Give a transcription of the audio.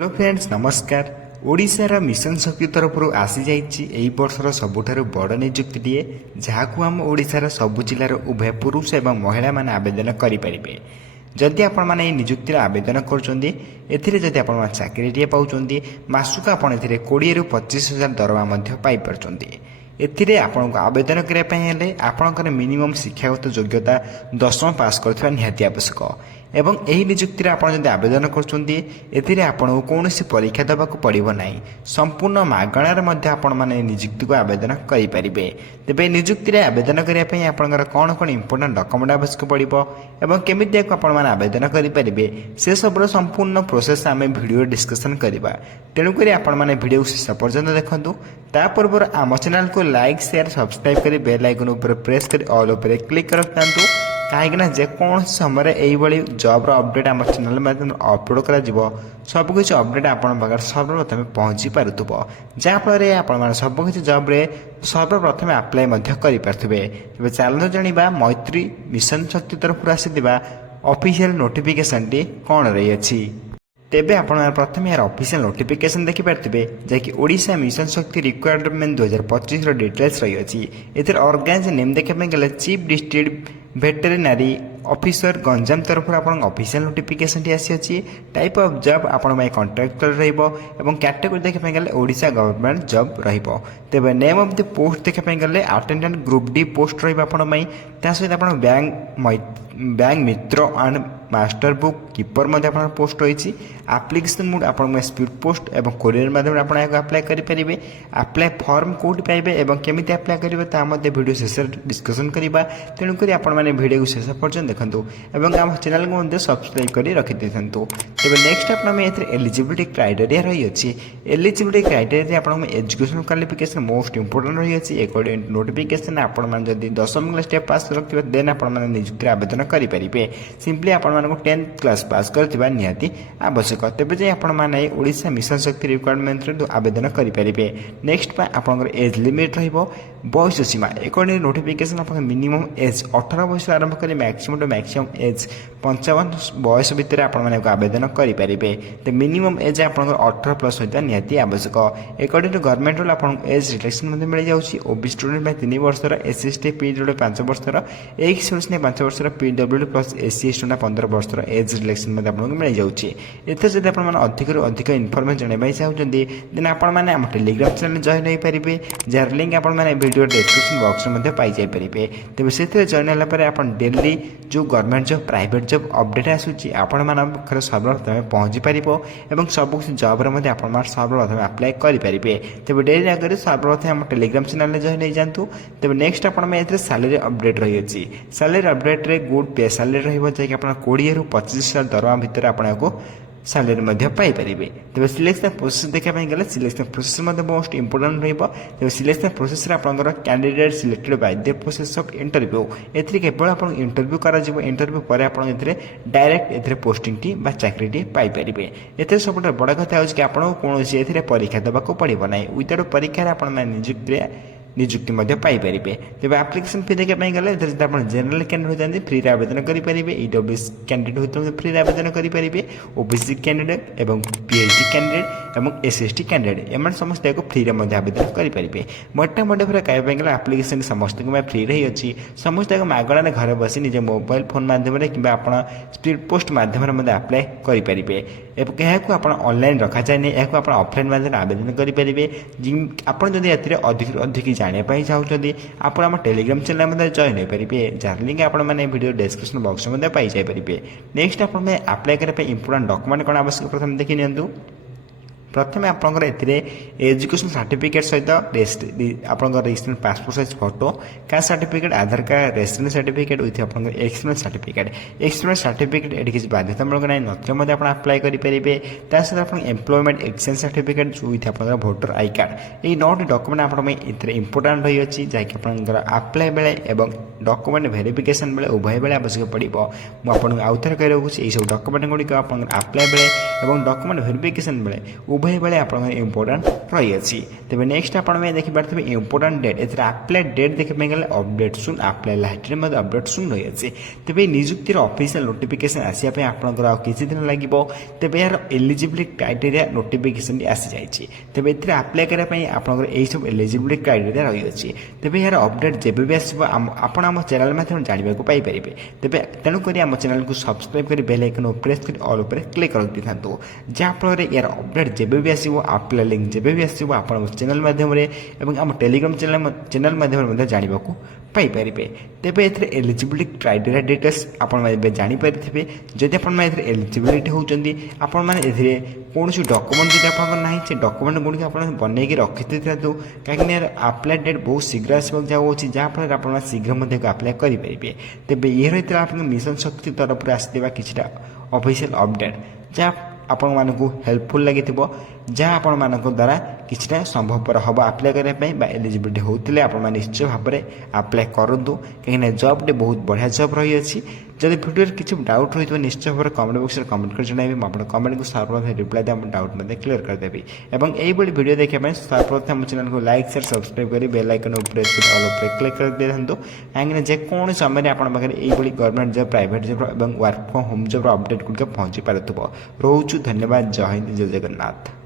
Hello friends नमस्कार। ओडिशार mission शक्ति तरफ आसी जाइए एई वर्षर सबुठारु बड़ नियुक्तिए जहां आम ओडिशार सबु जिलार उभय पुरुष एवं महिला माने आवेदन करें। जदि आपण मैंने नियुक्ति आवेदन करें आप चाकरी पाँच मासक आप 20 ରୁ 25,000 दरमा पाइपर। एथिरे आपन को आवेदन करने आपंकर मिनिमम शिक्षागत योग्यता 10वीं पास करथिबा निहाती आवश्यक एवं यही नियुक्ति आप आवेदन करें कौन परीक्षा देवाक पड़ो ना संपूर्ण मागणार आपण मैंने नियुक्ति को आवेदन करें। तेज नियुक्ति आवेदन करने आपंकर कौन कौन इंपोर्टां डॉक्यूमेंट आवश्यक पड़ो एवं केमी आपने आवेदन करें से सब संपूर्ण प्रोसेस आम वीडियो डिस्कसन करवा। तेणुक आपने वीडियो शेष पर्यंत देखूँ। पूर्व आम चैनल को लाइक शेयर सब्सक्राइब कर बेल आइकन उपर प्रेस कर ऑल उपर क्लिक कर रखता कहीं जेकोसी समय यही जॉब अपडेट आम चैनल माध्यम अपलोड कर सबकि अपडेट आपण पाखे सर्वप्रथम पहुँची पार्थुब जहाँफल आप सबकि जॉब सर्वप्रथम आप्लाय करें। तेज चलते जाना मैत्री मिशन शक्ति तरफ आसीथिबा ऑफिशियल नोटिफिकेशन टी कौन रही अच्छी। तेबे आपण प्रथम यार ऑफिशियल नोटिफिकेशन देखिपारे जैकि ओडिशा मिशन शक्ति रिक्वायरमेंट 2025 डिटेल्स रही अच्छी। एथर ऑर्गेनाइज नेम देखा गले chief district veterinary officer Ganjam तरफ आपन ऑफिशियल नोटिफिकेशन टी आसी अछि। टाइप ऑफ जॉब आपण में कॉन्ट्रैक्टर रहइबो एवं कैटेगरी देखा गले ओडिशा गवर्नमेंट जॉब रहिबो। तेबे नेम ऑफ द पोस्ट देखा गले अटेंडेंट ग्रुप डी पोस्ट रहिबो आपण में ता सहित आपण bank Mitra and master book keeper मध्य आप पोस्ट रही। आप्लिकेसन मोड आप स्पीड पोस्ट और कोरियर माध्यम आप अप्लाई करेंगे। अप्लाई फॉर्म कौट पाइबे और केमी अप्लाई करेंगे वीडियो शेष डिस्कसन करवा। तेणुक आपने वीडियो शेष पर्यटन देखूँ और आम चैनल को सब्सक्राइब कर रखी था। तेज नेक्स्ट आप एलिजिबिलिटी क्राइटेरिया रही है। एलिजिबिलिटी क्राइटेरिया आप एजुकेशन क्वालिफिकेशन मोस्ट इंपोर्टेंट रही है। एक नोटिफिकेशन आपड़ी 10वीं क्लास पास रखिए देन आप नियुक्ति आवेदन करेंगे। सिंपली आप 10th क्लास पास करथिबा निहाती आवश्यक। तेबे जे आपण माने ओडिशा मिशन शक्ति रिक्वायरमेंट रे आवेदन करि परिबे। नेक्स्ट पा आपनकर एज लिमिट रहिबो बयस सीमा एकॉर्डिंग नोटिफिकेशन आपन मिनिमम एज 18 वर्ष आरंभ करी मैक्सिमम टू मैक्सिमम एज 55 बयस भितर आपण माने आवेदन करि परिबे। ते मिनिमम एज आपनकर 18 प्लस होता निहाती आवश्यक। एकॉर्डिंग टू गवर्नमेंट रूल आपन एज रिलैक्सेशन मध्ये मिल जाउची। ओबी स्टूडेंट में 3 वर्षर एसएसटी पीडब्ल्यू 5 वर्षर एक स्टूडेंट ने 5 वर्षर पीडब्ल्यू प्लस एससी स्टूडेंट 15 वर्षर एज रिलेक्शन आपको मिल जाऊँगी। एथर जब अधिक अधिक इनफर्मेशन जानवाई चाहते देन आपने आम टेलीग्राम चैनल जॉइन हो पारे जार लिंक आपने वीडियो डिस्क्रिप्शन बॉक्स में पाई पारे। तेज से जॉइन होगापर आप डेली जो government job private job update आसूँ आपण सर्वप्रथम पहुँची पार और सब जॉब आप सर्वप्रथम अप्लाई करेंगे। तेज डेली आगे सर्वप्रथम आम टेलीग्राम चैनल जॉइन हो जातु। तेज नेक्स्ट आप सैलरी अपडेट रही है। सैलरी अपडेट रे गुड पे सैलरी रही आप 20 ରୁ 25,000 दरमा भितर आपको सैलरी पाइपर। तेज सिलेक्शन प्रोसेस देखा गले सिलेक्शन प्रोसेस मोस्ट इंपोर्टेंट रही। सिलेक्शन प्रोसेस आपंकर candidate selected by the process of interview केवल आप इंटरव्यू कर इंटरव्यू पर आप डायरेक्ट पोस्टिंग टी चाकरी टी पाइपर। ए सब बड़ कथा कि आपको कौन परीक्षा देवाक पड़ो ना विदाउट परीक्षा आप नियुक्ति पाइपर। तेज आप्लिकेसन फी देखा गले आप जनरल कैंडिडेट होती फ्री आवेदन करेंगे। ईडब्ल्यूएस कैंडिडेट होते फ्री आवेदन करेंगे। ओबीसी कैंडिडेट और पीएचडी कैंडिडेट और एसएसटी कैंडिडेट एम समस्त फ्री आवेदन करेंगे। मोटामोटी पूरा कहवाई गला आप्लिकेसन समस्त फ्री रही अच्छी। समस्त मागणार घर बसी निज मोबाइल फोन मध्यम कि स्पीड पोस्ट मध्यम अप्लाई करेंगे। यहाँ आप ऑनलाइन रखा जाए यहाँ ऑफलाइन माध्यम आवेदन करेंगे। आप अधिक अधिक जानापी चाहते आप टेलीग्राम चैनल जॉइन हो पारे जार लिंक आपने वीडियो डिस्क्रिप्शन बॉक्स में पाई पारे। नेक्स्ट आप अप्लाई करने इंपोर्टेंट डॉक्यूमेंट कौन आवश्यक प्रथम देखी नि। प्रथम आपंकर एजुकेशन सर्टिफिकेट सहित आपंकर recent passport size photo caste certificate Aadhaar card residence certificate with आपंकर एक्सपीरियंस सर्टिफिकेट। एक्सपीरियंस सर्टिफिकेट ये किसी बाध्यतामूलक ना नथिले आप अप्लाई करेंगे। सहित आप एम्प्लॉयमेंट एक्सचेंज सर्टिफिकेट विथ आप भोटर आई कार्ड ये 9टी डॉक्यूमेंट आप इंपोर्टाट रही अच्छी जहाँकि आप अप्लाई बेले और डॉक्यूमेंट वेरिफिकेशन बेले उभय बेले आवश्यक पड़ो। मुझे आउ थे कह रखुच्छी ये सब डॉक्यूमेंट गुड़िक आप अप्लाई बेले और डॉक्यूमेंट वेरिफिकेशन बेले उभय बेले आप इम्पोर्टाट रही। तेज नेक्स्ट आप देखिए इम्पोर्टाट डेट एथेर आप्लाय डेट देखा गले अपडेट सुन आप्लाय लाइट में अपडेट सुन रही। तेज निजुक्तिर ऑफिशियल नोटिफिकेशन आसापी आपंकर किसी दिन लगे। तेज यार एलिजिबिलिटी क्राइटेरिया नोटिफिकेशन आसी जाइए। तेज ये आप्लाय करने आपंकर यही सब एलिजिबिलिटी क्राइटेरिया रही है। तेज यार अपडेट जब भी आसो आप चैनल माध्यम जानवा पाइपर। तेज तेणुक आम चैनल को सब्सक्राइब कर बेल आइकन प्रेस कर ऑल उपर क्लिक कर दी था जहाँफल यार अपडेट जब भी आसो आप्लाय लिंक जब भी आसो आप चैनल माध्यम आम टेलीग्राम चैनल माध्यम जानवा पाइपर। तेज ए एलिजिबिलिटी क्राइटेरिया डिटेल्स आपे जानीपारे जदि आप एलिजिबिलिटी होती आपने कौन डॉक्यूमेंट जी आप ना से डॉक्यूमेंट गुड़ी आप बनईक रखी था कहीं आप्लाय डेट बहुत शीघ्र आसवाक जाऊँगी जहाँफल आप शीघ्र आप्लाय करेंगे। तेज ये रही आप मिशन शक्ति तरफ आसवा कि ऑफिशियल अपडेट जहाँ आपण मानक हेल्पफुल लगी जहाँ आपण मान द्वारा किसी संभवपर हम आप्लाय करने एलिजिबिलिटी होते आप निश्चय भाव में आप्लाय करूँ कहीं जॉब बहुत बढ़िया जॉब रही है। जब भिडियो किसी डाउट रही है निश्चय भाव में कमेंट बॉक्स में कमेंट कर जन आप कमेंट को सर्वप्रथम रिप्लाई दे डाउट मैं क्लियर करदेवी। और यही भिडियो देखा सर्वप्रथम चैनल को लाइक शेयर सब्सक्राइब कर बेल आइकन प्रेस कर ऑल उपर क्लिक कर दे दिखाँ कहीं जेकोसी समय आपंखे गवर्नमेंट जॉब प्राइवेट जॉब और work from home job update गुड़िक पहुँची पार रोचु। धन्यवाद। जय हिंद जय जगन्नाथ।